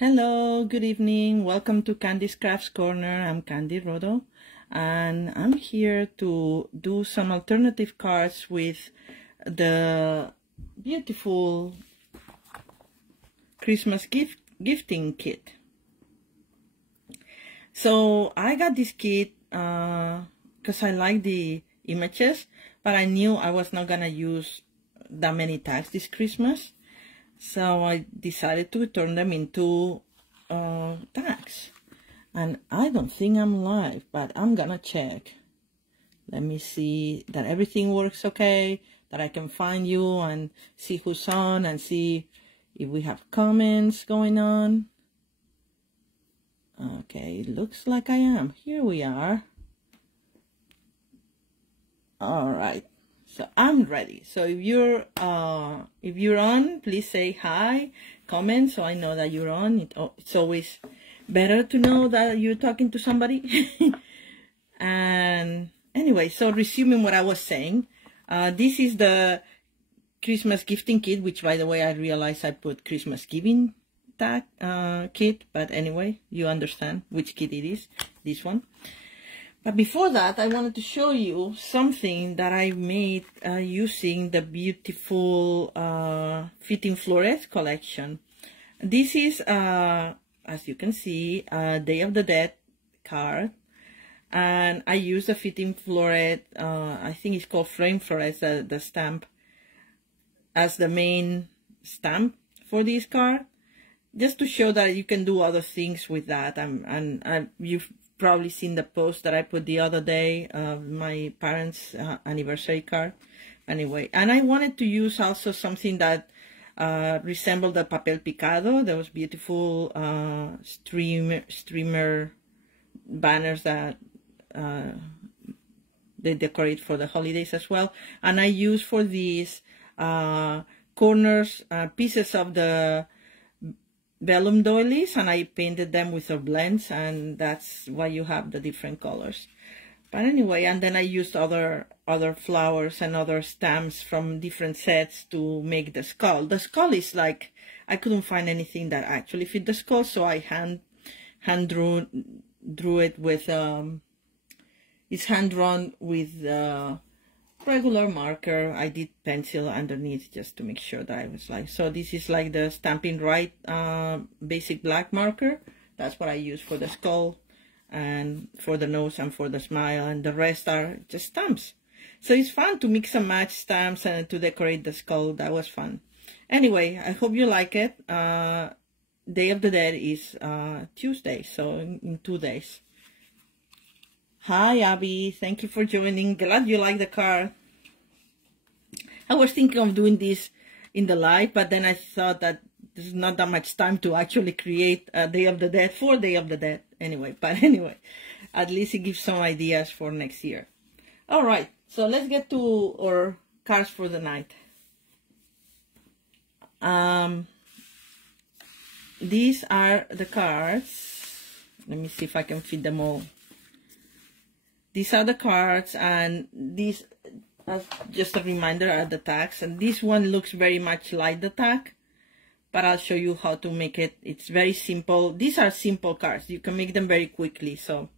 Hello, good evening. Welcome to Candy's Crafts Corner. I'm Candy Rodo, and I'm here to do some alternative cards with the beautiful Christmas gifting kit. So I got this kit because I like the images, but I knew I was not gonna use that many tags this Christmas. So I decided to turn them into tags. And I don't think I'm live, but I'm gonna check. Let me see that everything works okay, that I can find you and see who's on and see if we have comments going on. Okay, it looks like I am. Here we are. All right. So I'm ready. So if you're on, please say hi, comment, so I know that you're on. It's always better to know that you're talking to somebody. And anyway, so resuming what I was saying, this is the Christmas gifting kit, which, by the way, I realized I put Christmas giving tag kit, but anyway, you understand which kit it is. This one. But before that, I wanted to show you something that I made using the beautiful Fitting Florets collection. This is, as you can see, a Day of the Dead card. And I use the Fitting Floret, I think it's called Frame Florets, the stamp, as the main stamp for this card. Just to show that you can do other things with that. You've probably seen the post that I put the other day, my parents' anniversary card. Anyway, and I wanted to use also something that resembled the papel picado, those beautiful streamer banners that they decorate for the holidays as well. And I use for these corners, pieces of the vellum doilies, and I painted them with our blends, and that's why you have the different colors. But anyway, and then I used other flowers and other stamps from different sets to make the skull. The skull is like, I couldn't find anything that actually fit the skull, so I hand drew it with it's hand drawn with regular marker. I did pencil underneath just to make sure that I was like, so this is like the Stampin' Right basic black marker. That's what I use for the skull and for the nose and for the smile, and the rest are just stamps. So it's fun to mix and match stamps and to decorate the skull. That was fun. Anyway, I hope you like it. Day of the Dead is Tuesday, so in 2 days. Hi, Abby. Thank you for joining. Glad you like the card. I was thinking of doing this in the live, but then I thought that there's not that much time to actually create a Day of the Dead for Day of the Dead. Anyway, at least it gives some ideas for next year. All right, so let's get to our cards for the night. These are the cards. Let me see if I can fit them all. These are the cards, and these, just a reminder, are the tags. And this one looks very much like the tag, but I'll show you how to make it. It's very simple. These are simple cards. You can make them very quickly. So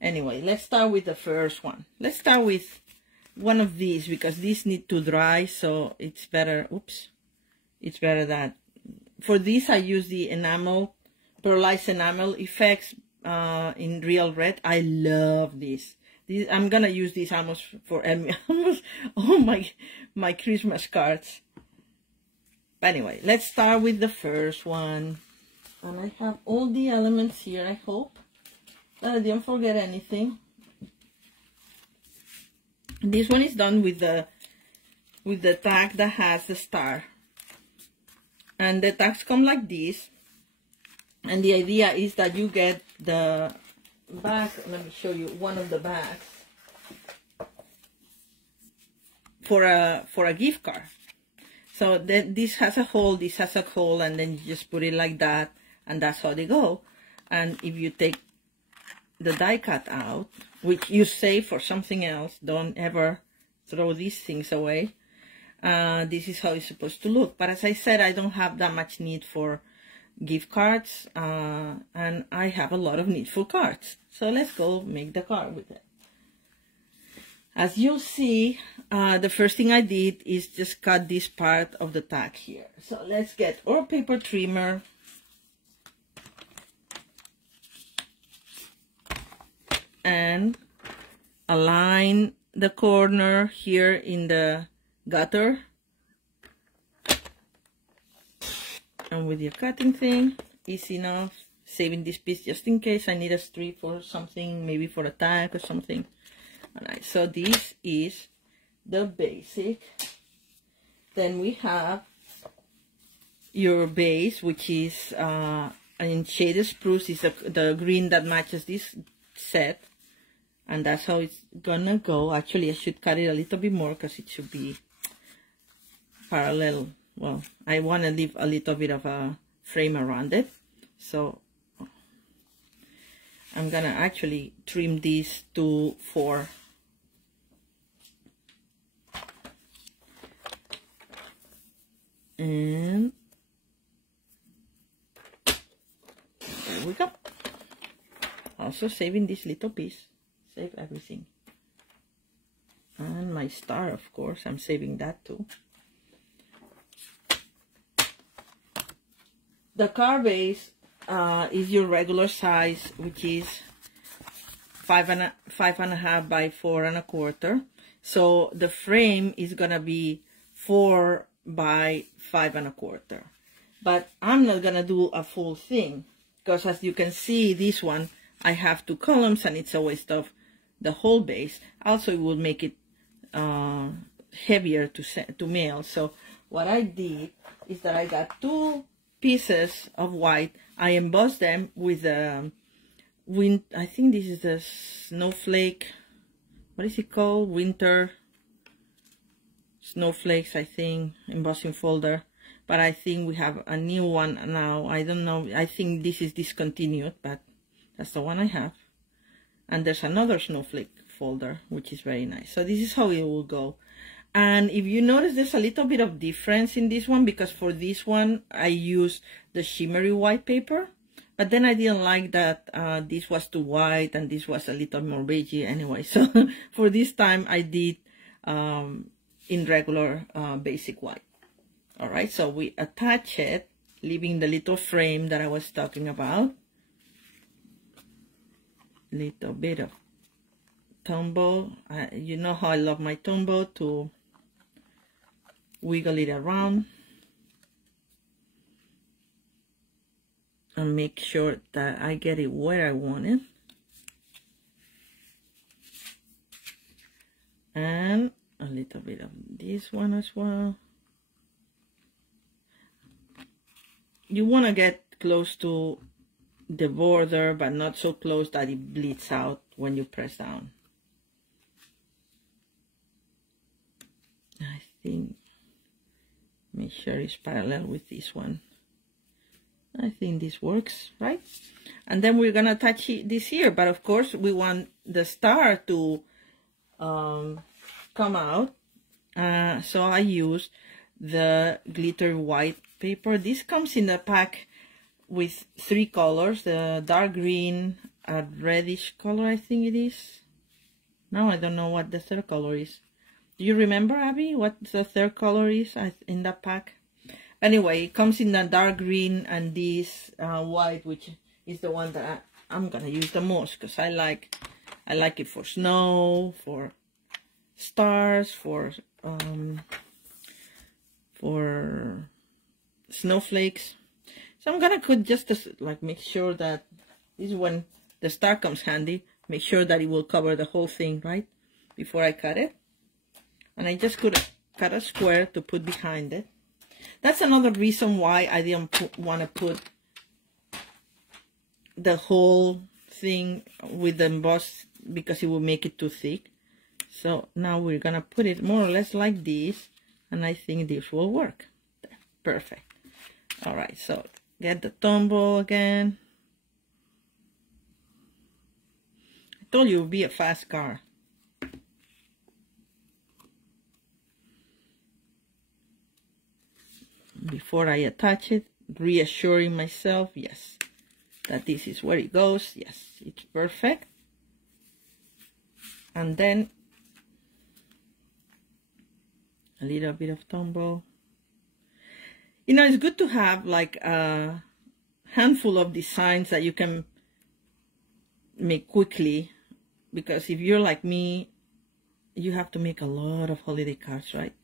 anyway, let's start with the first one. Let's start with one of these, because these need to dry, so it's better. Oops. It's better that. For this, I use the enamel, pearlized enamel effects in Real Red. I love this. I'm gonna use this almost for almost all my Christmas cards. But anyway, let's start with the first one. And I have all the elements here. I hope that I didn't forget anything. This one is done with the tag that has the star. And the tags come like this. And the idea is that you get the bag. Let me show you one of the bags for a gift card. So then this has a hole, this has a hole, and then you just put it like that, and that's how they go. And if you take the die cut out, which you save for something else, don't ever throw these things away. This is how it's supposed to look. But as I said, I don't have that much need for gift cards, and I have a lot of needful cards. So let's go make the card with it. As you'll see, the first thing I did is just cut this part of the tag here. So let's get our paper trimmer. And align the corner here in the gutter. And with your cutting thing, easy enough. Saving this piece just in case I need a strip or something, maybe for a tag or something. Alright, so this is the basic. Then we have your base, which is in shaded spruce, is the green that matches this set. And that's how it's gonna go. Actually, I should cut it a little bit more because it should be parallel. Well, I want to leave a little bit of a frame around it. So I'm gonna actually trim these to 4. And there we go. Also saving this little piece. Save everything. And my star, of course, I'm saving that too. The card base is your regular size, which is 5.5 by 4.25. So the frame is gonna be 4 by 5.25. But I'm not gonna do a full thing because, as you can see, this one I have 2 columns and it's a waste of the whole base. Also, it will make it heavier to mail. So what I did is that I got 2 pieces of white. I embossed them with I think this is the snowflake, what is it called? Winter snowflakes, I think, embossing folder. But I think we have a new one now. I don't know, I think this is discontinued, but that's the one I have. And there's another snowflake folder, which is very nice. So this is how it will go. And if you notice, there's a little bit of difference in this one, because for this one, I used the shimmery white paper. But then I didn't like that this was too white and this was a little more beigey anyway. So for this time, I did in regular basic white. All right, so we attach it, leaving the little frame that I was talking about. Little bit of Tombow. You know how I love my Tombow to wiggle it around and make sure that I get it where I want it. And a little bit of this one as well. You want to get close to the border, but not so close that it bleeds out when you press down. I think, make sure it's parallel with this one. I think this works, right? And then we're gonna attach this here, but of course we want the star to come out. So I use the glitter white paper. This comes in a pack with 3 colors, the dark green, a reddish color, I think it is. Now I don't know what the third color is. Do you remember, Abby, what the third color is in that pack? Anyway, it comes in the dark green and this white, which is the one that I'm gonna use the most, because I like it for snow, for stars, for snowflakes. So I'm gonna put just this, like, make sure that this is when the star comes handy. Make sure that it will cover the whole thing, right, before I cut it. And I just could cut a square to put behind it. That's another reason why I didn't want to put the whole thing with the emboss, because it will make it too thick. So now we're gonna put it more or less like this, and I think this will work. Perfect. All right, so get the Tombow again. I told you it would be a fast car. Before I attach it, reassuring myself, yes, that this is where it goes. Yes, it's perfect. And then a little bit of tumble. You know, it's good to have like a handful of designs that you can make quickly, because if you're like me, you have to make a lot of holiday cards, right?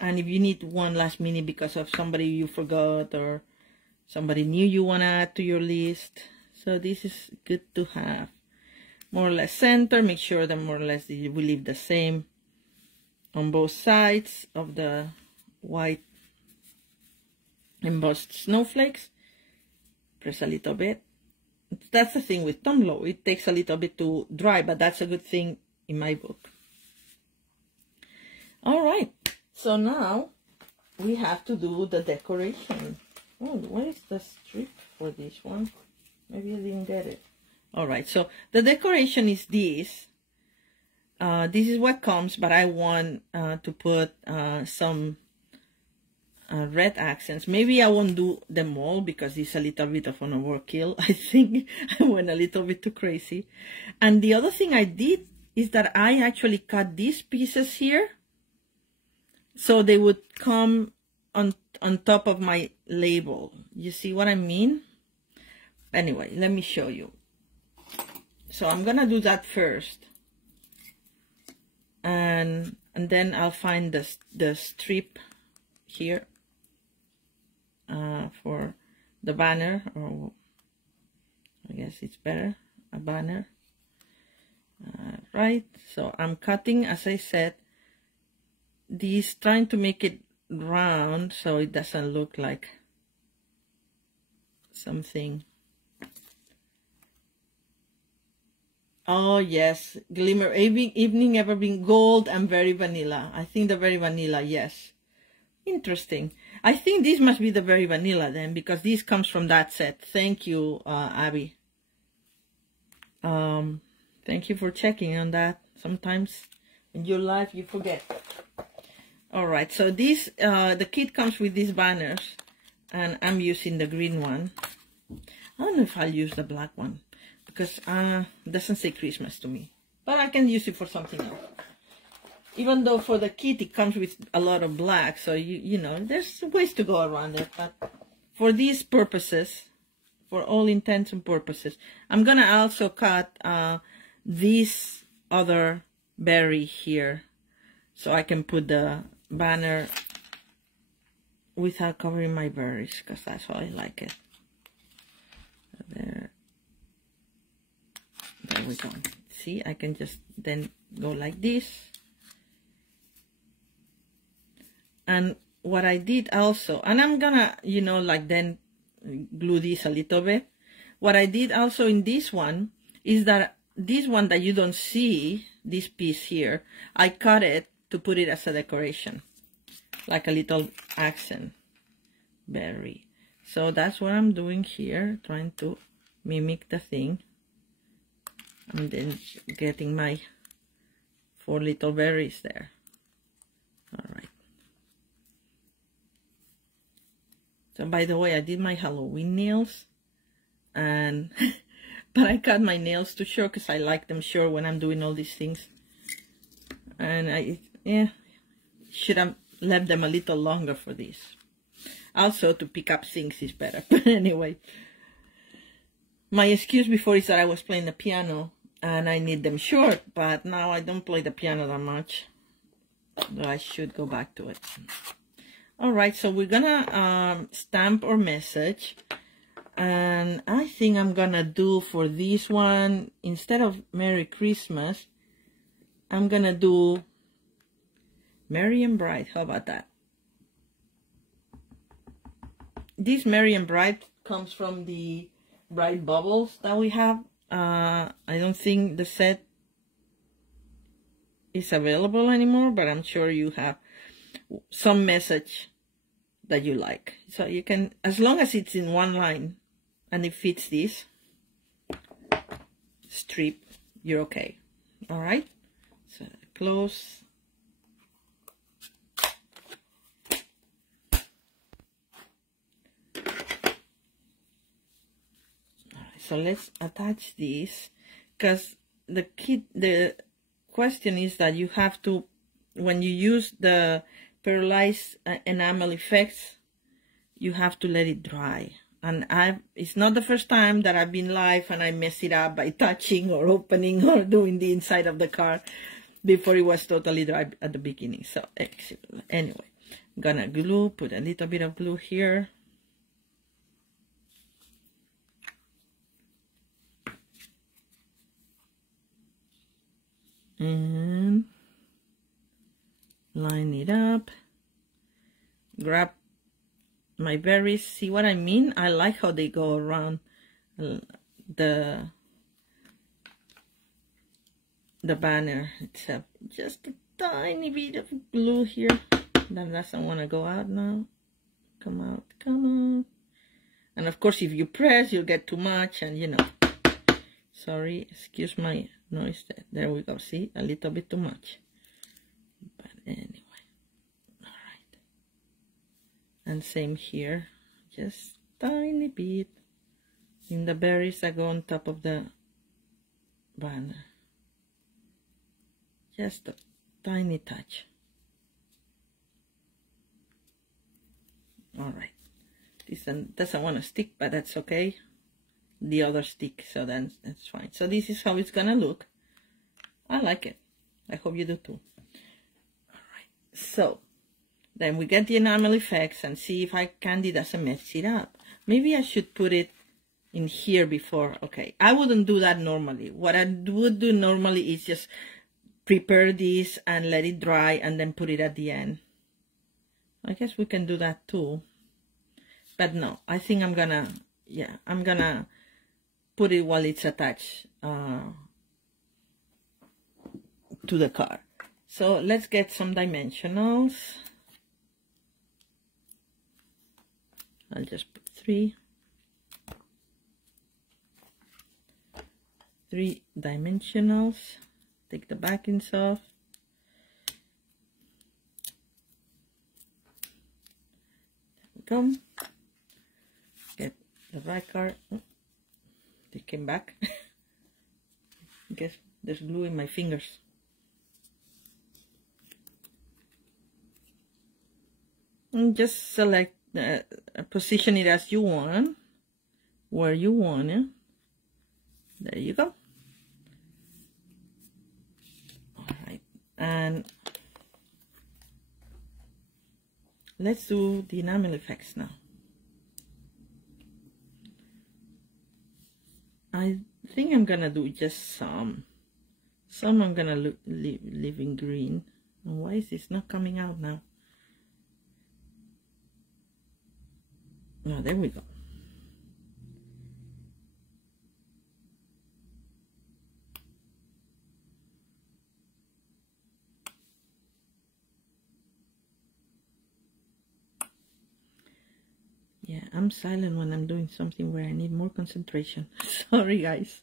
And if you need one last minute because of somebody you forgot or somebody new you want to add to your list, so this is good to have. More or less center, make sure that more or less we leave the same on both sides of the white embossed snowflakes. Press a little bit. That's the thing with Tumblr, it takes a little bit to dry, but that's a good thing in my book. All right, so now we have to do the decoration. Oh, where is the strip for this one? Maybe I didn't get it. All right, so the decoration is this. This is what comes, but I want to put some red accents. Maybe I won't do them all because it's a little bit of an overkill. I think I went a little bit too crazy. And the other thing I did is that I actually cut these pieces here, so they would come on top of my label. You see what I mean? Anyway, let me show you. So I'm gonna do that first, and then I'll find the strip here for the banner, or I guess it's better, a banner. Right, so I'm cutting, as I said, these, trying to make it round so it doesn't look like something. Oh yes, Glimmer Evening Evergreen Gold and Very Vanilla. I think the Very Vanilla, yes. Interesting. I think this must be the Very Vanilla then, because this comes from that set. Thank you, Abby. Thank you for checking on that. Sometimes in your life you forget. All right, so this the kit comes with these banners, and I'm using the green one. I don't know if I'll use the black one, because it doesn't say Christmas to me, but I can use it for something else. Even though for the kit it comes with a lot of black, so you know, there's ways to go around it. But for these purposes, for all intents and purposes, I'm gonna also cut this other berry here, so I can put the banner without covering my berries, because that's how I like it. There we go. See, I can just then go like this. And what I did also, and I'm gonna, you know, like then glue this a little bit. What I did also in this one is that this one that you don't see, this piece here, I cut it to put it as a decoration, like a little accent berry. So that's what I'm doing here, trying to mimic the thing. And then getting my 4 little berries there. All right. So by the way, I did my Halloween nails, and but I cut my nails too short because I like them short when I'm doing all these things. And should have left them a little longer for this. Also, to pick up things is better. But anyway, my excuse before is that I was playing the piano and I need them short, but now I don't play the piano that much, though I should go back to it. All right, so we're gonna stamp our message, and I think I'm gonna do for this one, instead of Merry Christmas, I'm gonna do Merry and Bright. How about that? This Merry and Bright comes from the Bright Bubbles that we have. I don't think the set is available anymore, but I'm sure you have some message that you like. So you can, as long as it's in one line and it fits this strip, you're okay. All right, so close. so let's attach this, because the question is that you have to, when you use the pearlized enamel effects, you have to let it dry. And it's not the first time that I've been live and I mess it up by touching or opening or doing the inside of the card before it was totally dry at the beginning. So anyway, I'm gonna glue, put a little bit of glue here. And line it up, grab my berries. See what I mean? I like how they go around the banner. It's just a tiny bit of glue here. That doesn't want to go out now. Come out, come on. And of course, if you press, you'll get too much, and you know. Sorry, excuse my noise. There we go. See, a little bit too much. But anyway, all right. And same here, just tiny bit in the berries that go on top of the banner. Just a tiny touch. All right. This one doesn't want to stick, but that's okay. The other stick, so then that's fine. So this is how it's gonna look. I like it. I hope you do too. All right. So then we get the enamel effects and see if candy doesn't mess it up. Maybe I should put it in here before. Okay, I wouldn't do that normally. What I would do normally is just prepare this and let it dry and then put it at the end. I guess we can do that too. But no, I think I'm gonna put it while it's attached to the card. So let's get some dimensionals. I'll just put three dimensionals. Take the backings off. There we go. Get the right card. Oh, they came back. I guess there's glue in my fingers. And just select, position it as you want, where you want it. There you go. All right, and let's do the enamel effects now. I think I'm gonna do just some. Some I'm gonna leave in green. And why is this not coming out now? Oh, there we go. Yeah, I'm silent when I'm doing something where I need more concentration. Sorry, guys.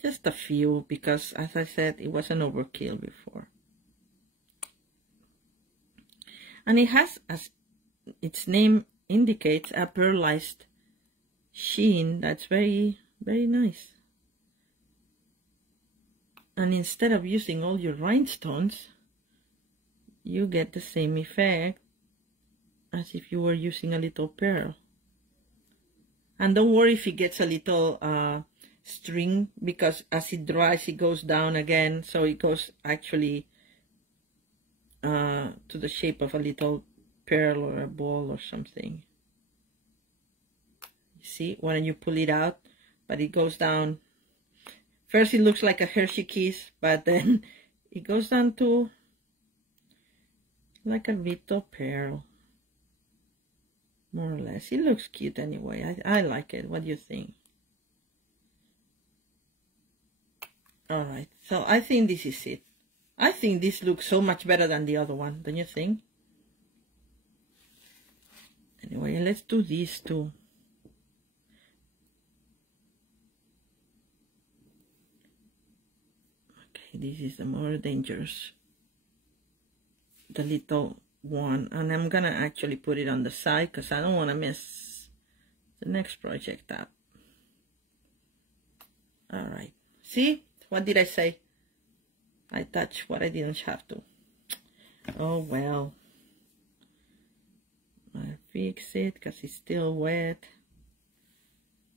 Just a few, because as I said, it was an overkill before. And it has, as its name indicates, a pearlized sheen that's very, very nice. And instead of using all your rhinestones, you get the same effect as if you were using a little pearl. And don't worry if it gets a little string, because as it dries, it goes down again. So it goes actually to the shape of a little pearl or a ball or something. You see, when you pull it out, but it goes down. First it looks like a Hershey Kiss, but then it goes down to like a little pearl, more or less. It looks cute anyway. I like it. What do you think? All right, so I think this is it. I think this looks so much better than the other one, don't you think? Anyway, let's do these two. Okay, this is the more dangerous, the little one, and I'm gonna actually put it on the side because I don't want to mess the next project up. All right. See? What did I say? I touched what I didn't have to. Oh, well. I'll fix it because it's still wet.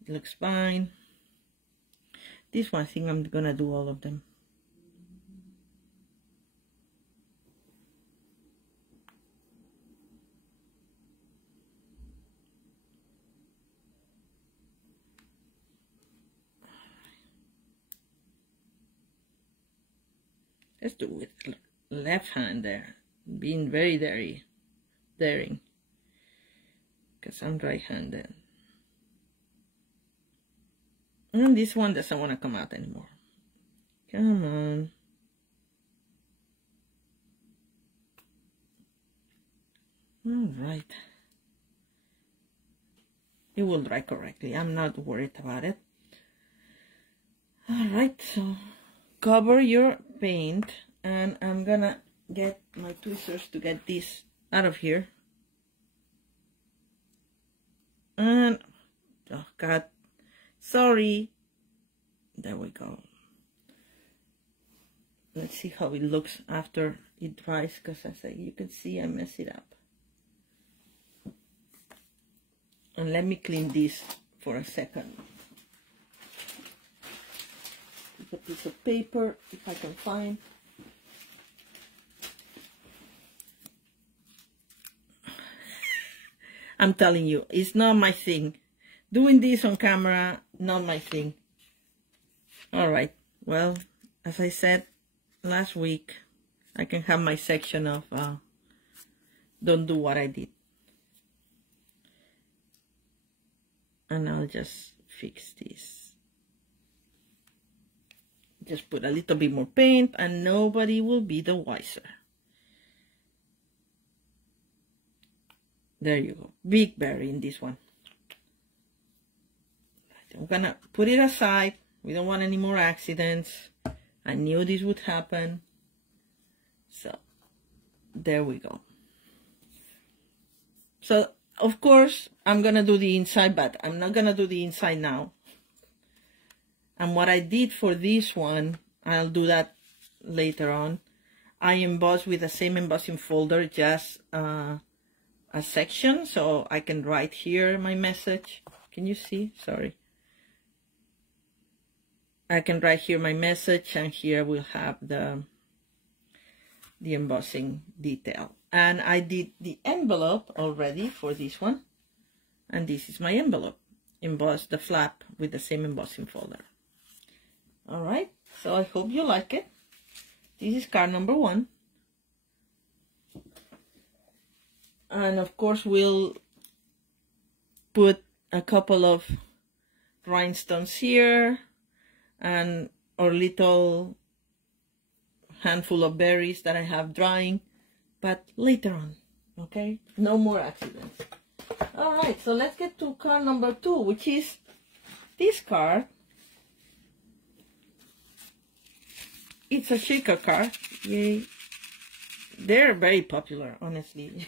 It looks fine. This one, I think I'm gonna do all of them. Let's do it with left hand there. Being very daring. Because I'm right-handed. And this one doesn't want to come out anymore. Come on. All right. It will dry correctly. I'm not worried about it. All right, so cover your paint, and I'm gonna get my tweezers to get this out of here. And oh God, sorry. There we go. Let's see how it looks after it dries, because as you can see, I mess it up. And let me clean this for a second. Take a piece of paper, if I can find. I'm telling you, it's not my thing. Doing this on camera, not my thing. All right, well, as I said last week, I can have my section of don't do what I did. And I'll just fix this. Just put a little bit more paint and nobody will be the wiser. There you go. Big berry in this one. I'm gonna put it aside. We don't want any more accidents. I knew this would happen. So, there we go. So, of course, I'm gonna do the inside, but I'm not gonna do the inside now. And what I did for this one, I'll do that later on. I embossed with the same embossing folder, just a section, so I can write here my message. Can you see? Sorry. I can write here my message, and here we'll have the embossing detail. And I did the envelope already for this one. And this is my envelope. Embossed the flap with the same embossing folder. Alright, so I hope you like it. This is card number 1. And of course we'll put a couple of rhinestones here and our little handful of berries that I have drying, but later on, okay? No more accidents. Alright, so let's get to card number 2, which is this card. It's a shaker card. Yay. They're very popular, honestly.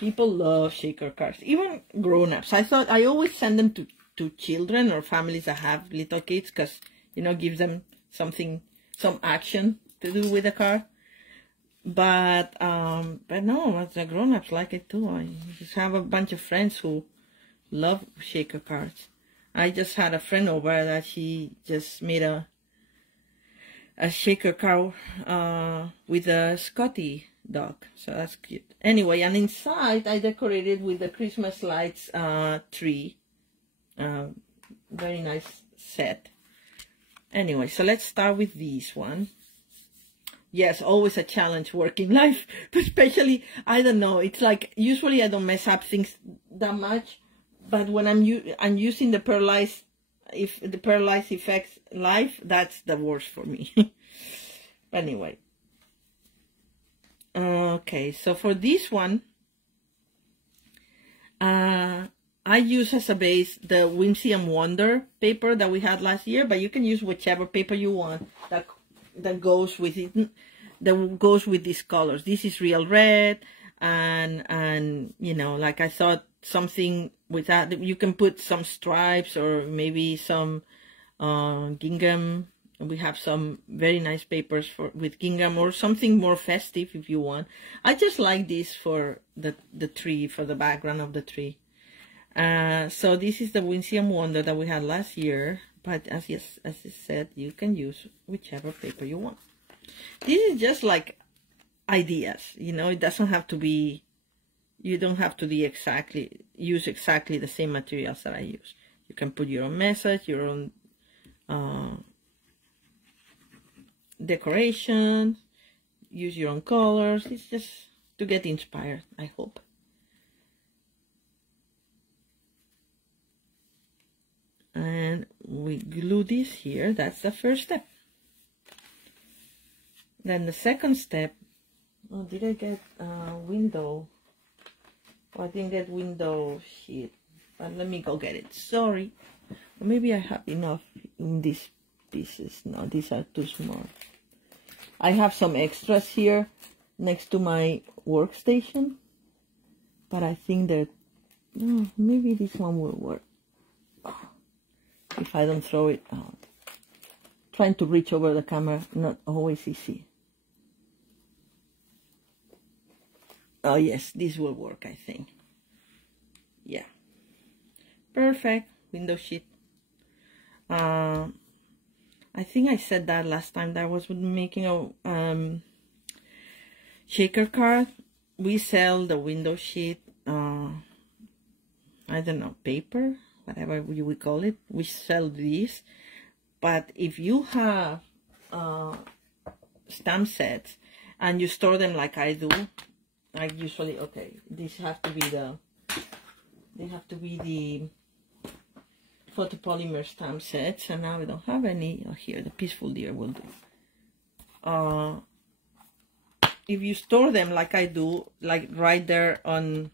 People love shaker cards, even grown-ups. I always send them to children or families that have little kids, because, you know, gives them something, some action to do with the card. But no, the grown-ups like it too. I just have a bunch of friends who love shaker cards. I just had a friend over that she just made a shaker card with a Scotty dog, so that's cute. Anyway, and inside I decorated with the Christmas lights tree. Very nice set. Anyway, so let's start with this one. Yes, always a challenge working life, but especially, I don't know, it's like usually I don't mess up things that much, but when I'm using the pearlized, if the pearlized effects live, that's the worst for me. But anyway, okay, so for this one, I use as a base the Whimsy and Wonder paper that we had last year, but you can use whichever paper you want that goes with it, that goes with these colors. This is real red. and you know, like I thought something with that, you can put some stripes or maybe some gingham. We have some very nice papers with gingham, or something more festive if you want. I just like this for the tree, for the background of the tree. So this is the Whimsy and Wonder that we had last year, but as I said, you can use whichever paper you want. This is just like ideas, you know. It doesn't have to be, you don't have to use exactly the same materials that I use. You can put your own message, your own decoration, use your own colors. It's just to get inspired, I hope. And we glue this here. That's the first step. Then the second step, oh, did I get window? Oh, I didn't get window sheet, but let me go get it. Sorry. Maybe I have enough in these pieces. No, these are too small. I have some extras here next to my workstation, but I think that maybe this one will work. If I don't throw it out. Trying to reach over the camera, not always easy. Oh yes, this will work, I think. Yeah. Perfect. Window sheet. I think I said that last time that I was making a shaker card. We sell the window sheet, I don't know, paper, whatever we call it. We sell these. But if you have stamp sets and you store them like I do, I usually, okay, these have to be the photopolymer stamp sets, and now we don't have any. Oh, here, the Peaceful Deer will do. If you store them like I do, like right there on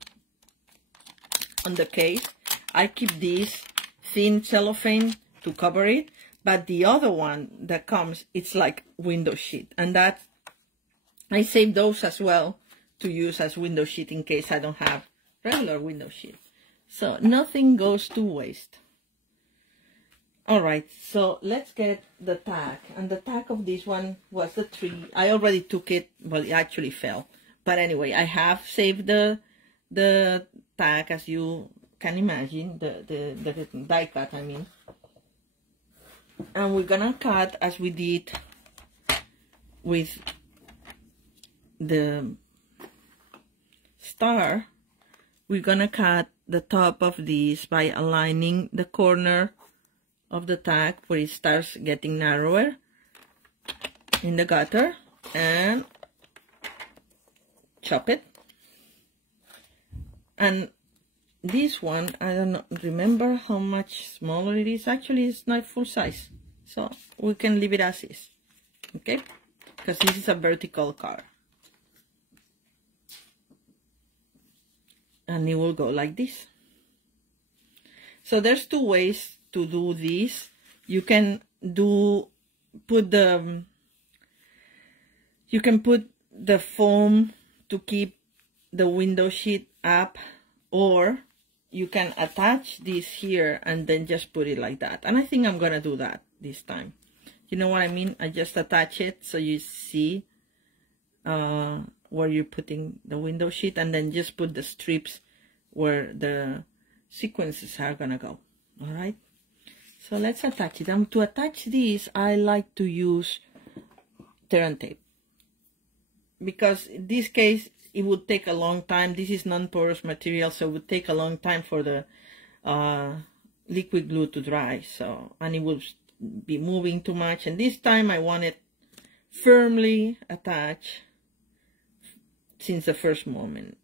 the case, I keep this thin cellophane to cover it, but the other one that comes, it's like window sheet, and that I save those as well to use as window sheet in case I don't have regular window sheet. So nothing goes to waste. All right, so let's get the tag. And the tag of this one was the tree. I already took it, well, it actually fell. But anyway, I have saved the tag, as you can imagine, the die cut, I mean. And we're gonna cut as we did with the star. We're gonna cut the top of this by aligning the corner of the tag where it starts getting narrower in the gutter, and chop it. And this one, I don't remember how much smaller it is. Actually, it's not full size, so we can leave it as is, okay? Because this is a vertical card. And it will go like this. So there's two ways to do this. You can put the foam to keep the window sheet up, or you can attach this here and then just put it like that. And I think I'm gonna do that this time. You know what I mean? I just attach it so you see where you're putting the window sheet, and then just put the strips where the sequences are gonna go. All right, so let's attach it. And to attach this, I like to use tear and tape, because in this case it would take a long time. This is non-porous material, so it would take a long time for the liquid glue to dry, so, and it would be moving too much. And this time I want it firmly attached since the first moment.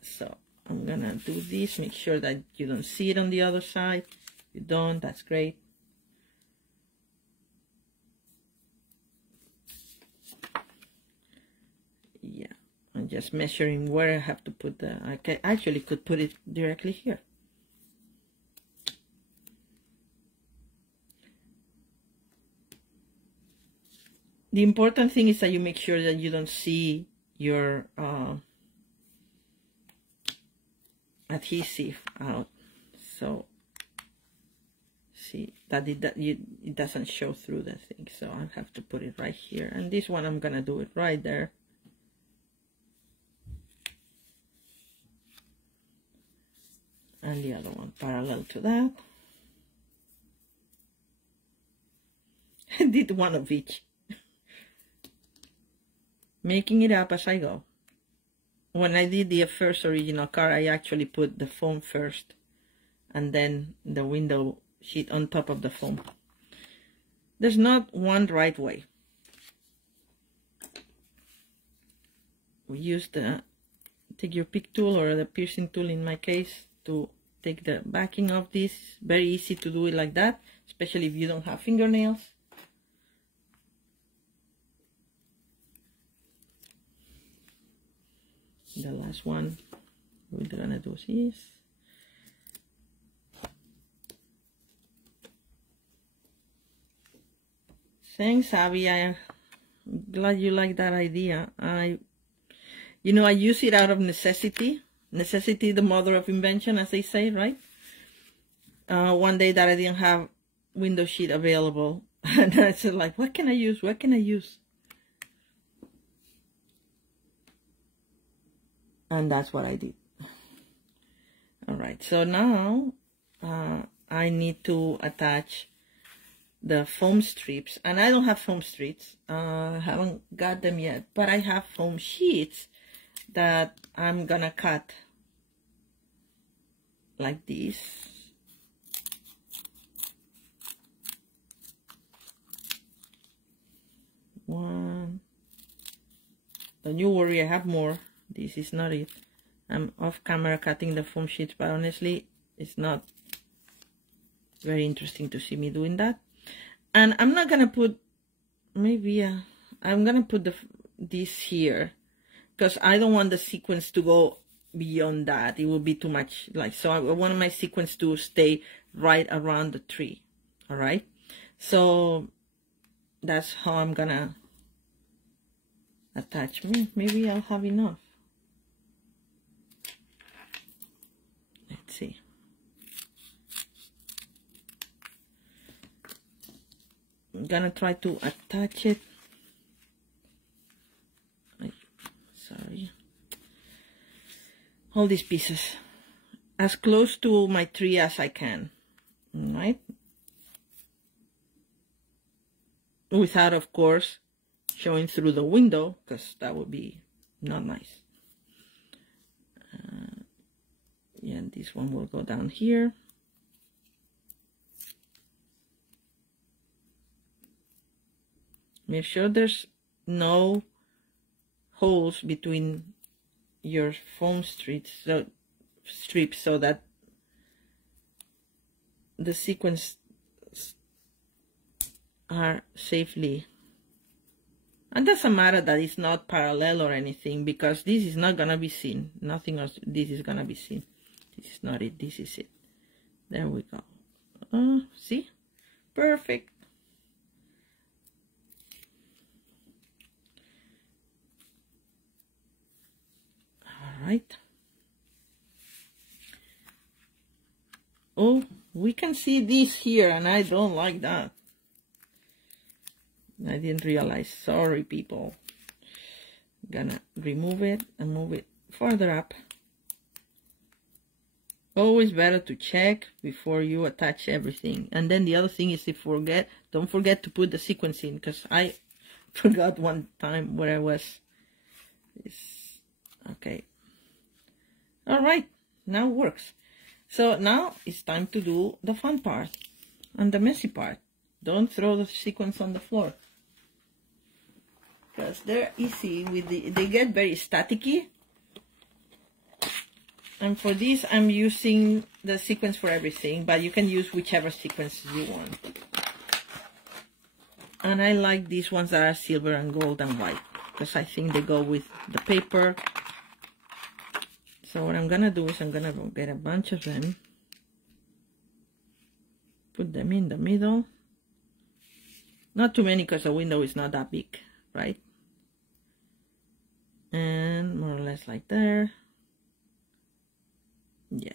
So I'm gonna do this, make sure that you don't see it on the other side. If you don't, that's great. Yeah, I'm just measuring where I have to put the, I actually could put it directly here. The important thing is that you make sure that you don't see your adhesive out. So see that it doesn't show through the thing, so I have to put it right here. And this one I'm gonna do it right there. And the other one parallel to that. I did one of each. Making it up as I go. When I did the first original card, I actually put the foam first and then the window sheet on top of the foam. There's not one right way. We use take your pick tool or the piercing tool in my case to take the backing of this. Very easy to do it like that, especially if you don't have fingernails. The last one we're gonna do is thanks, Abby. I'm glad you like that idea. You know, I use it out of necessity. Necessity, the mother of invention, as they say, right? One day that I didn't have window sheet available, and I said, like, what can I use? What can I use? And that's what I did. All right, so now I need to attach the foam strips, and I don't have foam strips. I haven't got them yet, but I have foam sheets that I'm gonna cut like this. One. Don't you worry, I have more. This is not it. I'm off camera cutting the foam sheets, but honestly, it's not very interesting to see me doing that. And I'm not gonna put, maybe I'm gonna put this here because I don't want the sequence to go beyond that. It will be too much. Like, so I want my sequence to stay right around the tree. All right. So that's how I'm gonna attach. Maybe I'll have enough. Let's see. I'm gonna try to attach it. Sorry. All these pieces as close to my tree as I can. All right. Without, of course, showing through the window, because that would be not nice. Yeah, and this one will go down here. Make sure there's no holes between your foam strips so that the sequence are safely. And doesn't matter that it's not parallel or anything, because this is not gonna be seen. Nothing else. This is gonna be seen. This is not it. This is it. There we go. See? Perfect. All right. Oh, we can see this here, and I don't like that. I didn't realize. Sorry, people. Gonna remove it and move it further up. Always better to check before you attach everything. And then the other thing is, don't forget to put the sequence in, because I forgot one time where I was. Okay. All right, now it works. So now it's time to do the fun part and the messy part. Don't throw the sequence on the floor, because they're easy with they get very staticky. And for this, I'm using the sequence for everything, but you can use whichever sequence you want. And I like these ones that are silver and gold and white, because I think they go with the paper. So what I'm gonna do is I'm gonna go get a bunch of them, put them in the middle. Not too many, because the window is not that big, right? And more or less like there. Yeah.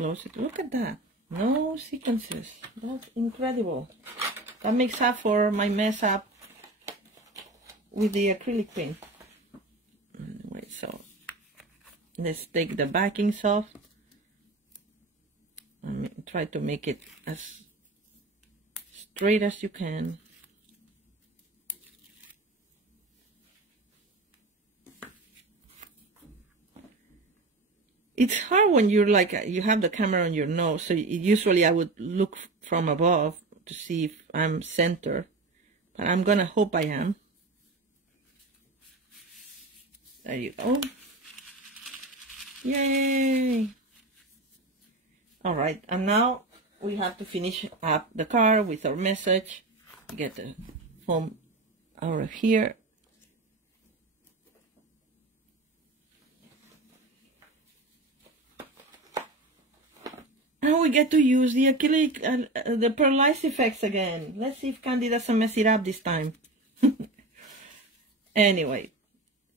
close it. Look at that. No sequences. That's incredible. That makes up for my mess up with the acrylic paint. Wait, so let's take the backings off. Try to make it as straight as you can. It's hard when you're like, you have the camera on your nose, so usually I would look from above to see if I'm centered, but I'm gonna hope I am. There you go. Yay! All right, and now we have to finish up the card with our message. Get the foam over here. And we get to use the acrylic, the pearlized effects again. Let's see if Candy doesn't mess it up this time. Anyway,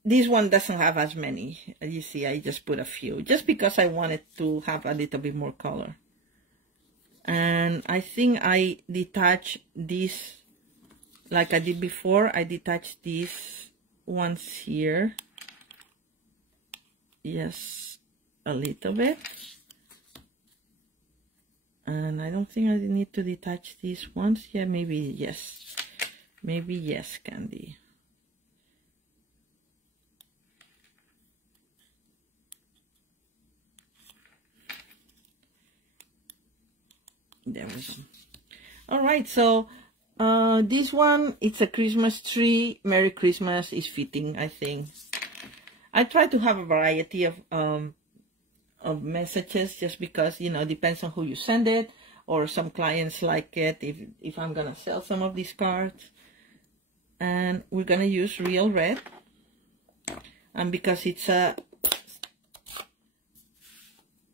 this one doesn't have as many. You see, I just put a few, just because I wanted to have a little bit more color. And I think I detach this, like I did before. I detach these ones here. Yes, a little bit. And I don't think I need to detach these ones. Yeah, maybe yes. Maybe yes, Candy. There we go. All right, so this one, it's a Christmas tree. Merry Christmas is fitting, I think. I try to have a variety of messages, just because, you know, depends on who you send it, or some clients like it if I'm gonna sell some of these cards. And we're gonna use real red, and because it's a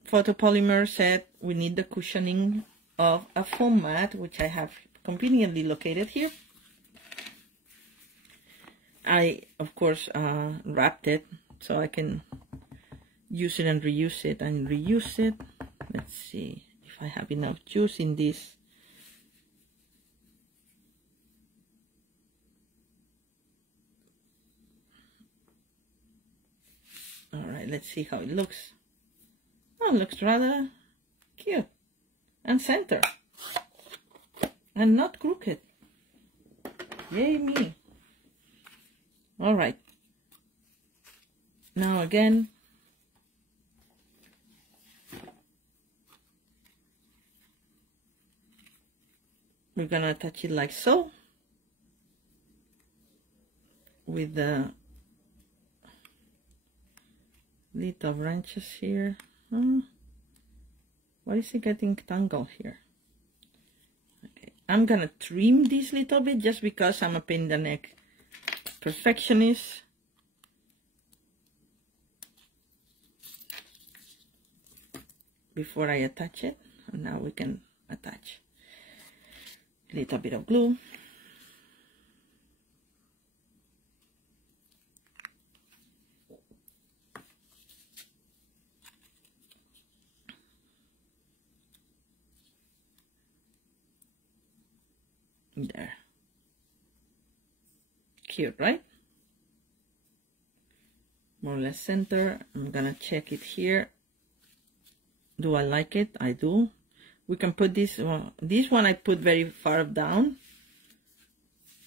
photopolymer set, we need the cushioning of a foam mat, which I have conveniently located here. I of course wrapped it so I can use it and reuse it and reuse it. Let's see if I have enough juice in this. All right, let's see how it looks. Oh, it looks rather cute and center and not crooked. Yay me. All right, now again, we're gonna attach it like so with the little branches here. Why is it getting tangled here? Okay, I'm gonna trim this little bit just because I'm a pain in the neck perfectionist. Before I attach it, and now we can attach. A little bit of glue. There. Cute, right? More or less center. I'm gonna check it here. Do I like it? I do. We can put this one I put very far down.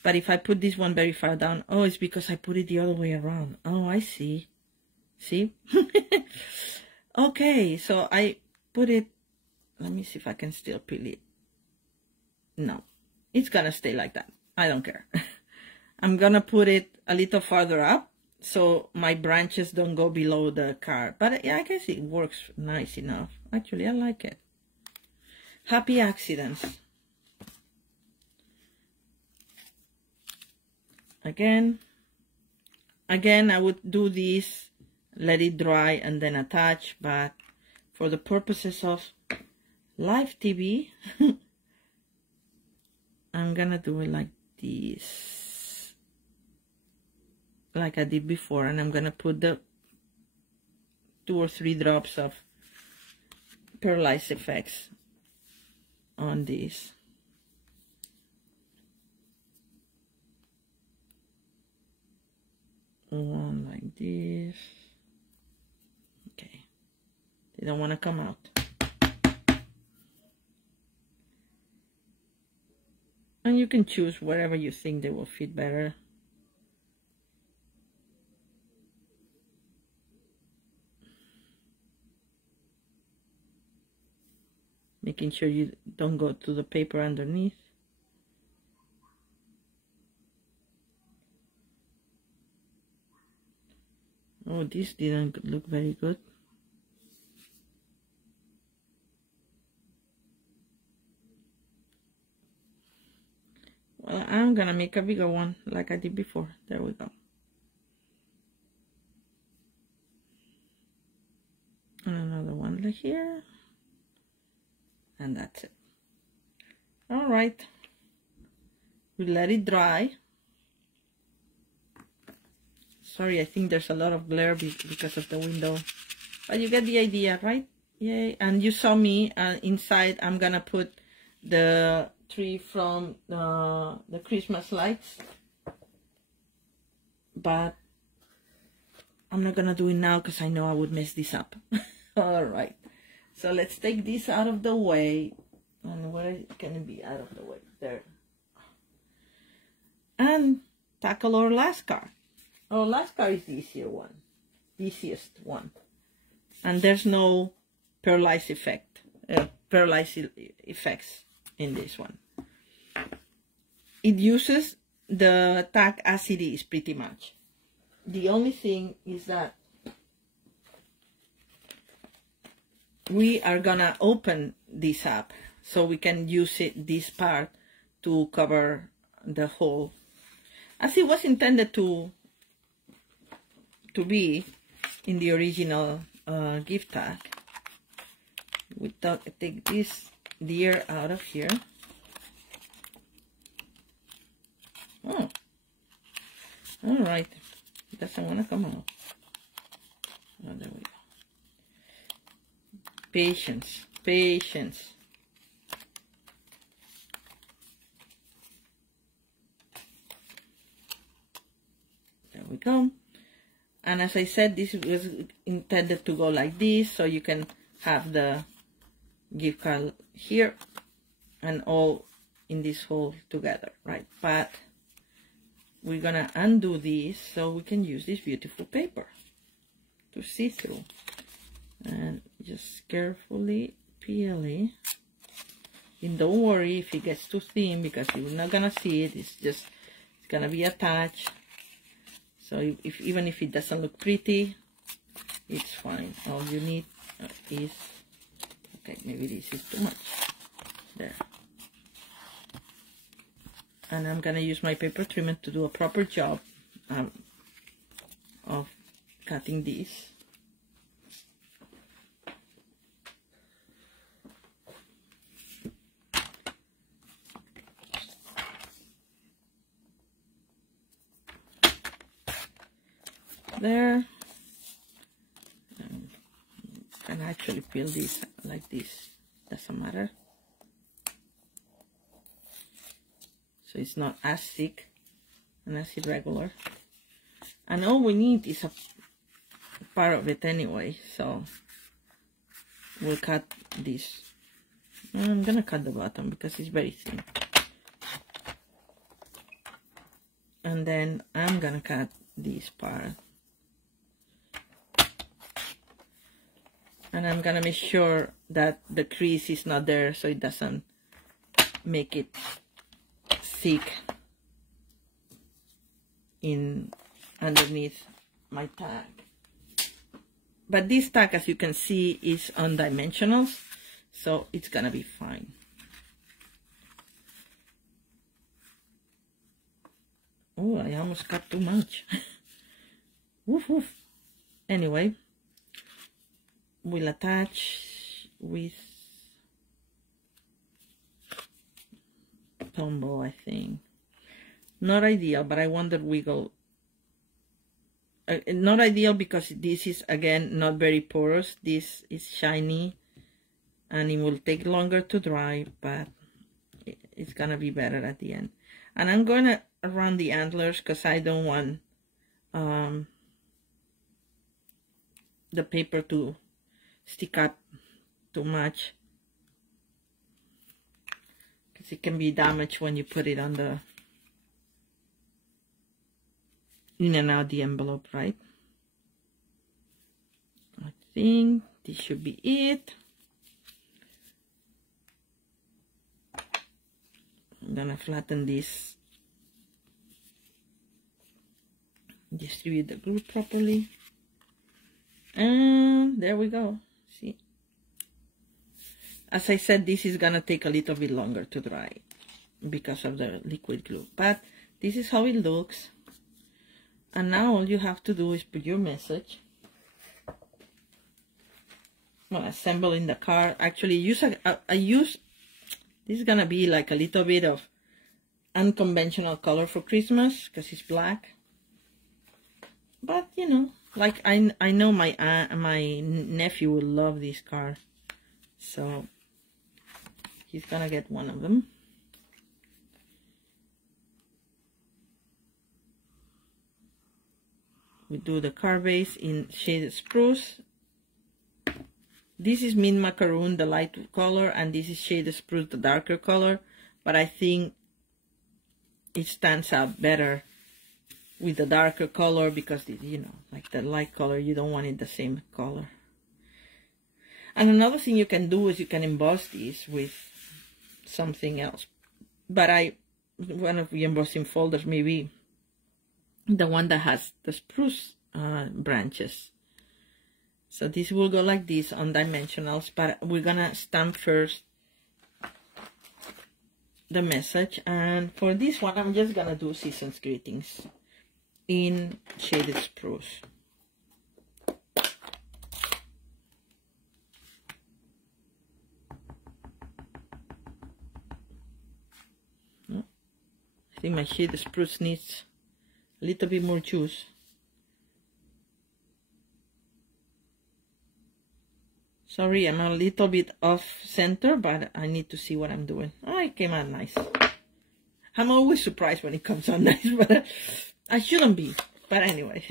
But if I put this one very far down, oh, it's because I put it the other way around. Oh, I see. See? Okay, so I put it, let me see if I can still peel it. No, it's gonna stay like that. I don't care. I'm gonna put it a little farther up so my branches don't go below the card. But yeah, I guess it works nice enough. Actually, I like it. Happy accidents. Again, I would do this, let it dry, and then attach. But for the purposes of live TV, I'm gonna do it like this, like I did before, and I'm gonna put the 2 or 3 drops of pearlized effects on this. One like this. Okay, they don't want to come out. And you can choose wherever you think they will fit better. Making sure you don't go to the paper underneath. Oh, this didn't look very good. Well, I'm gonna make a bigger one like I did before. There we go. And another one like here. And that's it. All right. We let it dry. Sorry, I think there's a lot of glare because of the window. But you get the idea, right? Yay. And you saw me inside. I'm gonna put the tree from the Christmas lights. But I'm not gonna do it now because I know I would mess this up. All right. So let's take this out of the way. And where can it be out of the way? There. And tackle our last card. Our last card is the easier one. The easiest one. And there's no pearlized effects in this one. It uses the tag as it is pretty much. The only thing is that we are gonna open this up so we can use this part to cover the whole, as it was intended to be in the original gift tag. We take this deer out of here. Oh, all right. It doesn't want to come out. Oh, there we go. Patience, patience. There we go. And as I said, this was intended to go like this, so you can have the gift card here and all in this hole together, right? But we're gonna undo this so we can use this beautiful paper to see through. And just carefully peel it. And don't worry if it gets too thin because you're not gonna see it. It's gonna be attached. So even if it doesn't look pretty, it's fine. All you need is, okay, maybe this is too much. There. And I'm gonna use my paper trimmer to do a proper job of cutting this. There. Can actually peel this like this, doesn't matter. So it's not as thick and as irregular. And all we need is a part of it anyway, so we'll cut this. I'm gonna cut the bottom because it's very thin. And then I'm gonna cut this part. And I'm gonna make sure that the crease is not there so it doesn't make it thick in underneath my tag. But this tag, as you can see, is on dimensionals, so it's gonna be fine. Oh, I almost cut too much. Woof woof. Anyway, we'll attach with Tombow, I think. Not ideal, but I wonder wiggle. Not ideal because this is, again, not very porous. This is shiny and it will take longer to dry, but it's gonna be better at the end. And I'm gonna around the antlers because I don't want the paper to stick up too much, because it can be damaged when you put it on the in and out the envelope, right? I think this should be it. I'm gonna flatten this, distribute the glue properly, and there we go. See, as I said, this is gonna take a little bit longer to dry because of the liquid glue, but this is how it looks. And now all you have to do is put your message. Well, assemble in the card. Actually, I use this is gonna be like a little bit of unconventional color for Christmas because it's black. But you know, like I know my nephew will love this card, so he's gonna get one of them. We do the card base in shaded spruce. This is mint macaroon, the light color, and this is shaded spruce, the darker color. But I think it stands out better with the darker color because, you know, like the light color, you don't want it the same color. And another thing you can do is you can emboss these with something else. But one of the embossing folders, maybe the one that has the spruce branches. So this will go like this on dimensionals, but we're gonna stamp first the message. And for this one, I'm just gonna do season's greetings in shaded spruce. I think my shaded spruce needs a little bit more juice. Sorry, I'm a little bit off center, but I need to see what I'm doing. Oh, it came out nice. I'm always surprised when it comes out nice, but I shouldn't be. But anyway,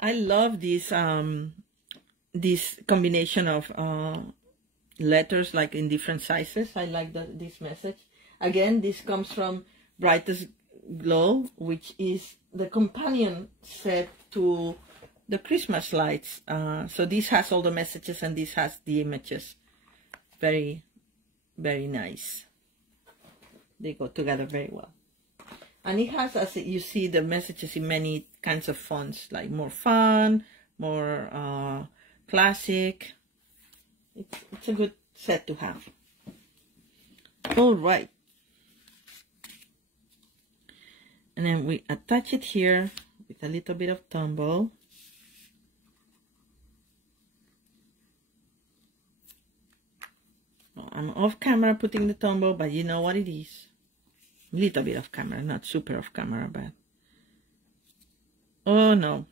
I love this this combination of letters, like in different sizes. I like this message. Again, this comes from Brightest Glow, which is the companion set to the Christmas lights. So this has all the messages and this has the images. Very, very nice. They go together very well. And it has, as you see, the messages in many kinds of fonts, like more fun, more classic. It's a good set to have. All right. And then we attach it here with a little bit of tumble. I'm off camera putting the tumble, but you know what it is. Little bit of camera, not super off camera, but... Oh no.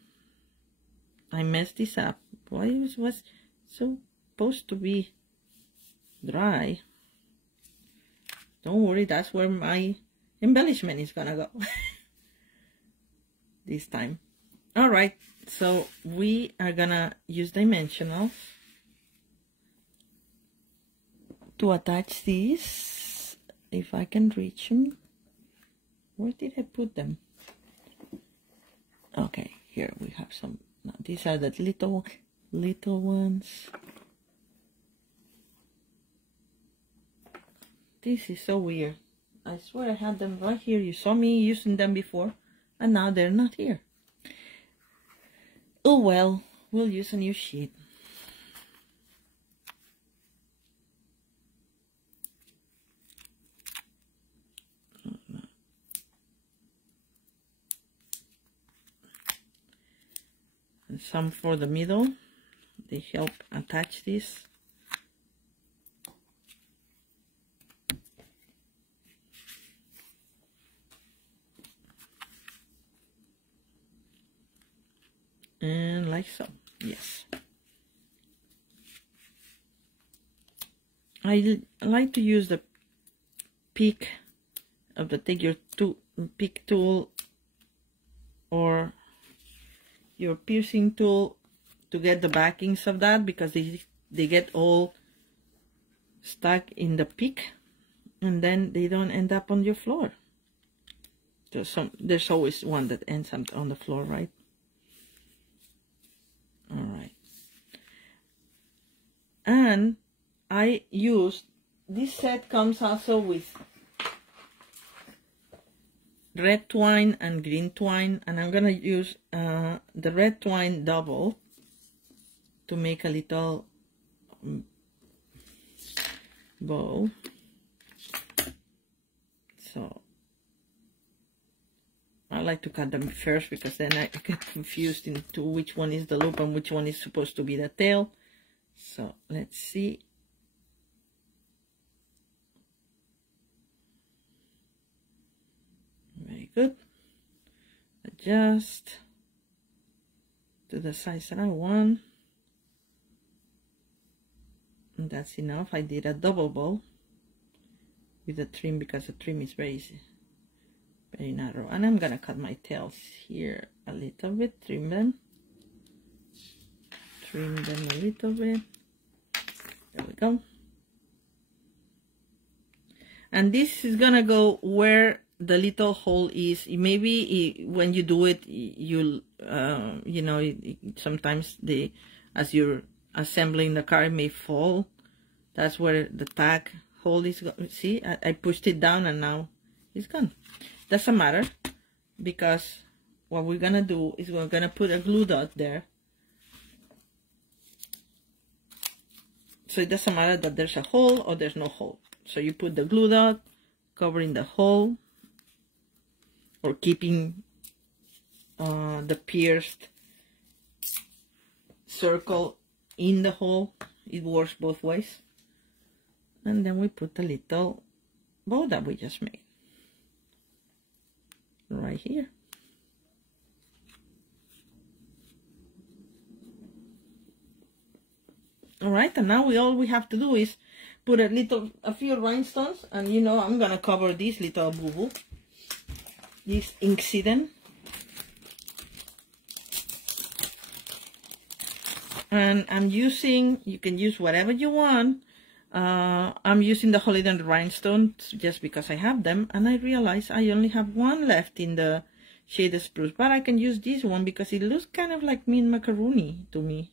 I messed this up. Why was supposed to be dry? Don't worry, that's where my embellishment is gonna go. This time. Alright, so we are gonna use dimensionals to attach these, if I can reach them. Where did I put them? Okay, here we have some. No, these are the little ones. This is so weird. I swear I had them right here. You saw me using them before, and now they're not here. Oh well, we'll use a new sheet. And some for the middle. They help attach this. And like so, yes. I like to use the pick of the, take your pick tool or your piercing tool to get the backings of that, because they get all stuck in the pick and then they don't end up on your floor. There's always one that ends up on the floor, right? All right. And I used, this set comes also with red twine and green twine, and I'm gonna use the red twine double to make a little bow. So I like to cut them first, because then I get confused into which one is the loop and which one is supposed to be the tail. So let's see. Very good. Adjust to the size that I want. And that's enough. I did a double bow with the trim, because the trim is very narrow. And I'm gonna cut my tails here a little bit, trim them a little bit. There we go. And this is gonna go where the little hole is. Maybe when you do it, you'll you know, sometimes as you're assembling the car, it may fall. That's where the tag hole is. See, I pushed it down and now it's gone. Doesn't matter, because what we're gonna do is we're gonna put a glue dot there. So it doesn't matter that there's a hole or there's no hole. So you put the glue dot covering the hole, or keeping the pierced circle in the hole. It works both ways. And then we put the little bow that we just made right here. All right, and now all we have to do is put a few rhinestones, and you know, I'm gonna cover this little boo-boo, this incident. And I'm using, you can use whatever you want. I'm using the holiday rhinestones just because I have them, and I realize I only have one left in the shaded spruce, but I can use this one because it looks kind of like mint macaroni to me.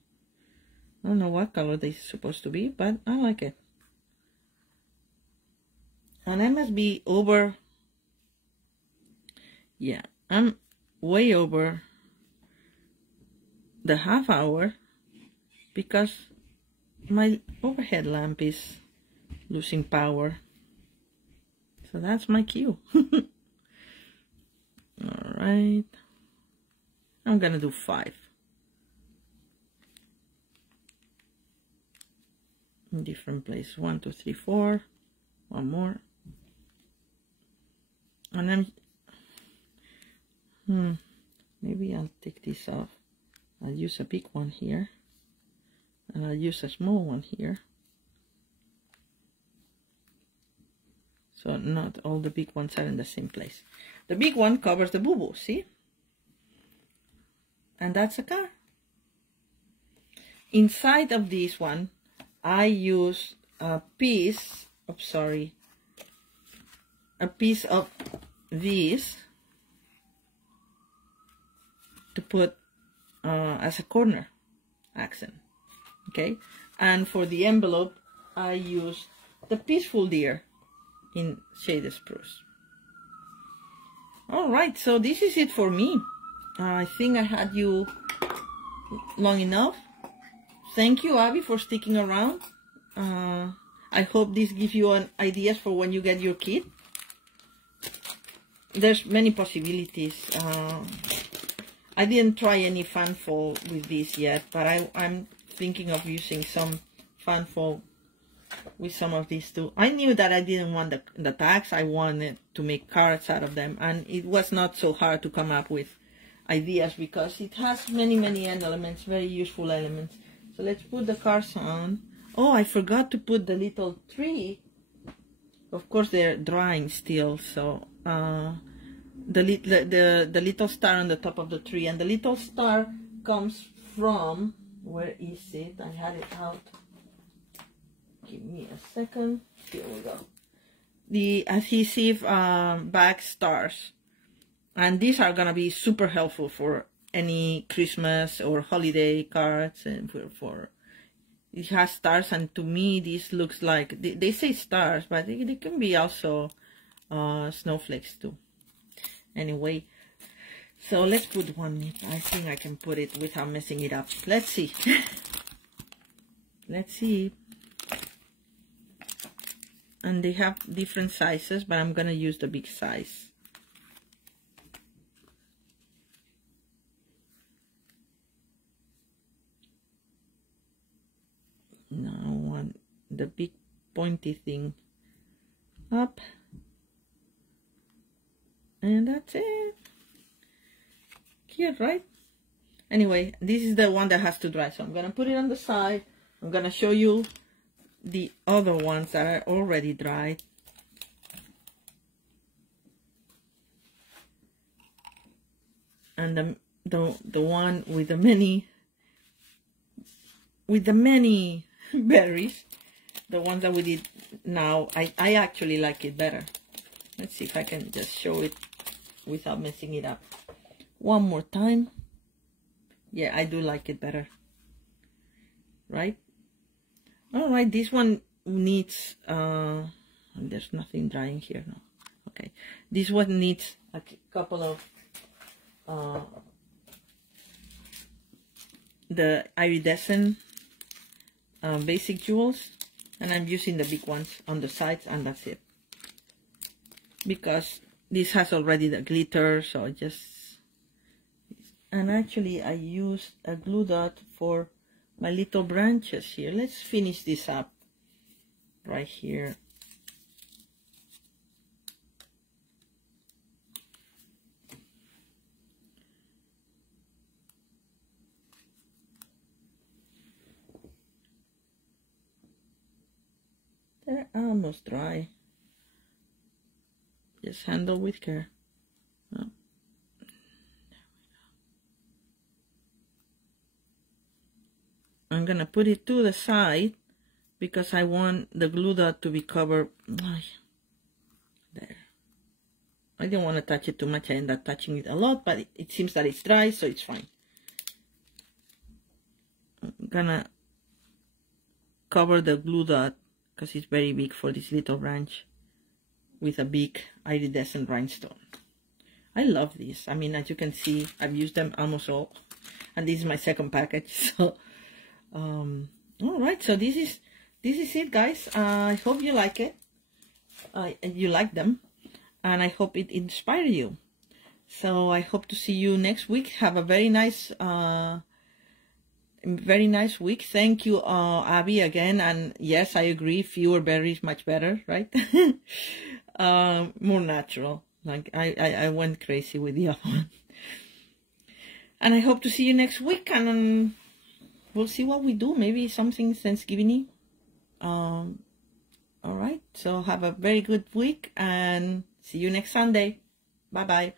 I don't know what color this is supposed to be, but I like it. And I must be over, yeah, I'm way over the half hour, because my overhead lamp is losing power. So that's my cue. All right. I'm gonna do 5. In different places. 1, 2, 3, 4. One more. And then maybe I'll take this off. I'll use a big one here. And I'll use a small one here. So not all the big ones are in the same place. The big one covers the boo-boo, see? And that's a car. Inside of this one, I use a piece of, this to put as a corner accent. Okay, and for the envelope, I use the Peaceful Deer in shaded spruce. All right, so this is it for me. I think I had you long enough. Thank you, Abby, for sticking around. I hope this gives you ideas for when you get your kit. There's many possibilities. I didn't try any fan fold with this yet, but I'm thinking of using some fan fold with some of these too. I knew that I didn't want the tags. I wanted to make cards out of them, and it was not so hard to come up with ideas because it has many end elements, very useful elements. So let's put the cards on. Oh, I forgot to put the little tree. Of course, they're drying still, so the little star on the top of the tree, and the little star comes from, where is it? I had it out. Give me a second. Here we go. The adhesive bag stars, and these are gonna be super helpful for any Christmas or holiday cards, and for it has stars, and to me this looks like they say stars, but they can be also snowflakes too. Anyway, so let's put one. I think I can put it without messing it up. Let's see. Let's see. And they have different sizes, but I'm gonna use the big size. Now I want the big pointy thing up, and that's it. Cute, right? Anyway, this is the one that has to dry, so I'm gonna put it on the side. I'm gonna show you the other ones that are already dried. And the one with the many berries, the ones that we did now, I actually like it better. Let's see if I can just show it without messing it up one more time. Yeah, I do like it better, right? All right, this one needs there's nothing drying here now. Okay, this one needs a couple of the iridescent basic jewels, and I'm using the big ones on the sides, and that's it, because this has already the glitter. So just, and actually I used a glue dot for my little branches here. Let's finish this up right here. They're almost dry. Just handle with care. Oh. I'm gonna put it to the side because I want the glue dot to be covered. There. I don't want to touch it too much. I end up touching it a lot, but it seems that it's dry, so it's fine. I'm gonna cover the glue dot because it's very big for this little branch with a big iridescent rhinestone. I love these. I mean, as you can see, I've used them almost all, and this is my second package. So all right, so this is it, guys. I hope you like it. You like them, and I hope it inspired you. So I hope to see you next week. Have a very nice week. Thank you, Abby, again. And yes, I agree, fewer berries, much better, right? More natural. Like I went crazy with the other one. And I hope to see you next week, and we'll see what we do. Maybe something Thanksgiving-y. All right. So have a very good week, and see you next Sunday. Bye-bye.